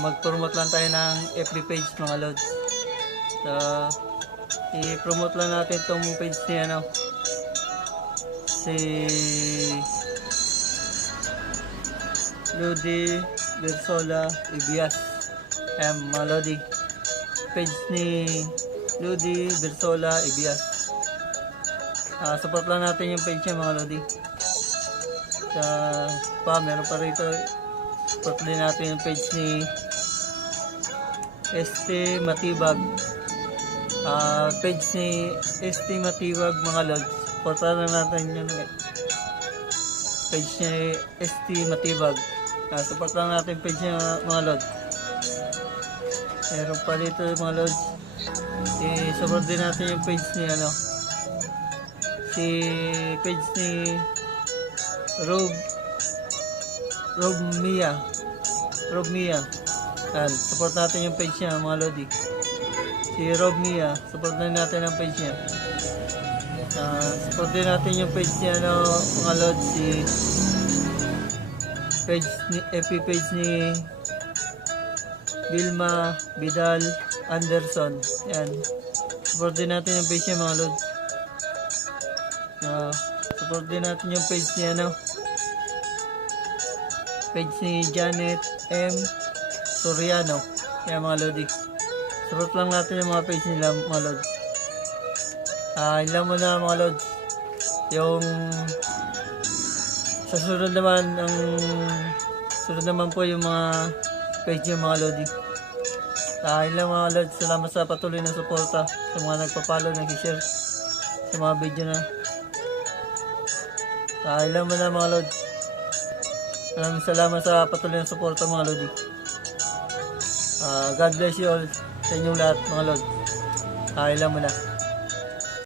mag-promote lang tayo ng FB page mga lods. So, i-promote lang natin itong page ni si Lodi Bersola Ibias. Ayan mga lodi, page ni Lodi Bersola Ibias. Support lang natin yung page niya mga lodi. Meron pa rito, support din natin yung page ni ST Matibag. Page ni ST Matibag mga lods, supportan lang natin yung page ni ST Matibag. Support lang natin yung page niya mga lods. Meron pa dito mga lods, support din natin yung page ni page ni Rob Mia. Support natin yung page niya mga lodi. Si Rob Mia, support na natin ang page niya. Support din natin yung page niya mga lodi, si FB page ni Vilma Vidal Anderson. Yan. Support din natin yung page niya mga lodi. Support din natin yung page ni page ni Janet M. Soriano. Yan mga lodi. Support lang natin yung mga page nila mga lodi. Ilan mo na mga lodi. Yung sa sunod naman po yung mga page yung mga lodi. Ilan mga lodi. Salamat sa patuloy na suporta sa mga nagpa-follow, nag-share sa mga video na. Ilan mo na mga lodi. Maraming salamat sa patuloy na suporta mga lodi. God bless you all sa inyong lahat mga lodi. Ilan mo na.